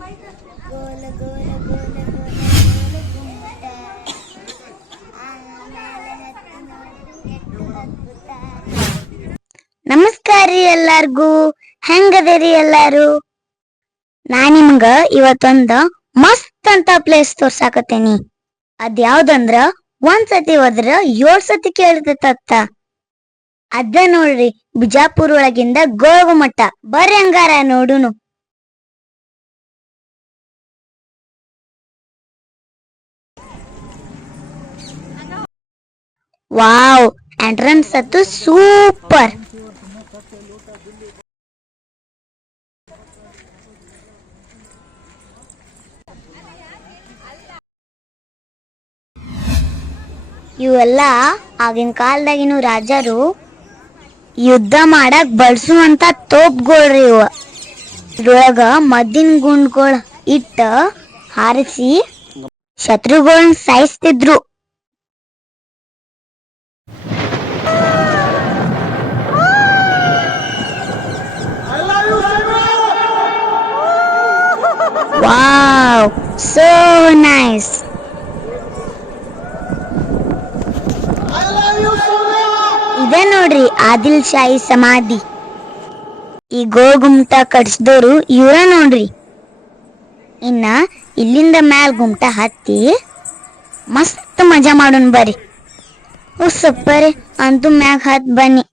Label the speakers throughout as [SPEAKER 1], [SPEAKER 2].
[SPEAKER 1] ಗೋಲ ಗೋಲ ಗೋಲ ಗೋಲ ನಮಸ್ಕಾರ ರೀ ಎಲ್ಲಾರ್ಗೂ. ಹೆಂಗದೀರಿ ಎಲ್ಲಾರು? ನಾ ನಿಮ್ಗ ಇವತ್ತೊಂದ ಮಸ್ತ್ ಅಂತ ಪ್ಲೇಸ್ ತೋರ್ಸಾಕತ್ತೇನಿ. ಅದ್ಯಾವ್ದಂದ್ರ ಒಂದ್ ಸತಿ ಹೋದ್ರ ಏಳ್ ಸತಿ ಕೇಳ್ತತ್ತ ಅದ ನೋಡ್ರಿ ಬಿಜಾಪುರ್ ಒಳಗಿಂದ ಗೋಳಗುಮಟ್ಟ ಬರ್ರಿ ಹಂಗಾರ ನೋಡುನು. ವಾವ್ ಎಂಟ್ರೆನ್ಸ್ ಅದು ಸೂಪರ್ ಇವೆಲ್ಲ ಆಗಿನ ಕಾಲದಾಗಿನ ರಾಜರು ಯುದ್ಧ ಮಾಡಕ್ ಬಳಸುವಂತ ತೋಪ್ಗಳ್ರಿ ಇವ. ಇದ್ರೊಳಗ ಮದ್ದಿನ ಗುಂಡ್ಗಳ್ ಇಟ್ಟ ಹಾರಿಸಿ ಶತ್ರುಗಳನ್ನ ಸಾಯಿಸ್ತಿದ್ರು. ವಾವ್ ಸೋ ನೈಸ್ ಇದೆ ನೋಡ್ರಿ ಆದಿಲ್ ಶಾಹಿ ಸಮಾಧಿ. ಈ ಗೋಗುಮ್ಟ ಕಟ್ಸಿದವರು ಇವರ ನೋಡ್ರಿ. ಇನ್ನ ಇಲ್ಲಿಂದ ಮ್ಯಾಲ್ ಗುಮ್ಟ ಹತ್ತಿ ಮಸ್ತ್ ಮಜಾ ಮಾಡೋಣ ಬರ್ರಿ. ಓ ಸಪ್ಪರಿ, ಅಂತೂ ಮ್ಯಾಗ ಹತ್ ಬನ್ನಿ.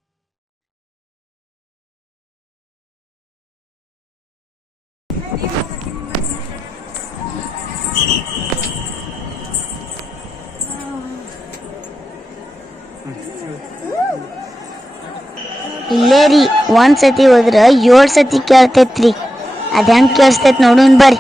[SPEAKER 1] ಇಲ್ಲೇ ರೀ ಒಂದ್ ಸತಿ ಹೋದ್ರ ಏಳ್ ಸತಿ ಕೇಳ್ತೈತ್ರಿ. ಅದ್ ಹೆಂಗ್ ಕೇಳಿಸ್ತೈತ್ ನೋಡೋಣ ಬರ್ರಿ.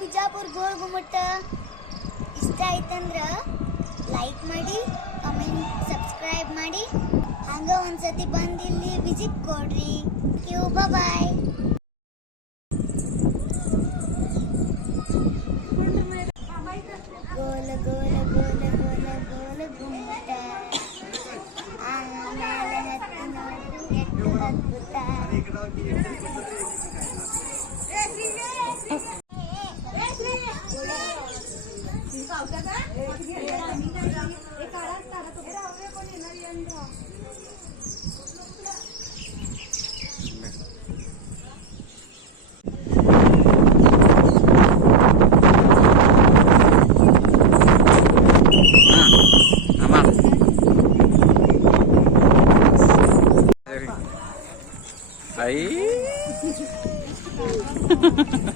[SPEAKER 1] ಬಿಜಾಪುರ್ ಗೋಲ್ ಗುಮ್ಮಟ? ಇಷ್ಟ ಆಯ್ತಂದ್ರ ಲೈಕ್ ಮಾಡಿ. ಕಮೆಂಟ್ ಸಬ್ಸ್ಕ್ರೈಬ್ ಮಾಡಿ ಹಂಗೆ ಒಂದ್ಸತಿ ಬಂದು ಇಲ್ಲಿ ವಿಸಿಟ್ ಕೊಡ್ರಿ ಕ್ಯೂಬ ಬಾಯ್ ಗೋಲ ಗೋಲ ಗೋಲ ಗೋಲ ಗೋಲ ಗುಮ್ಮಟ ಆಮೇಲೆ 哎。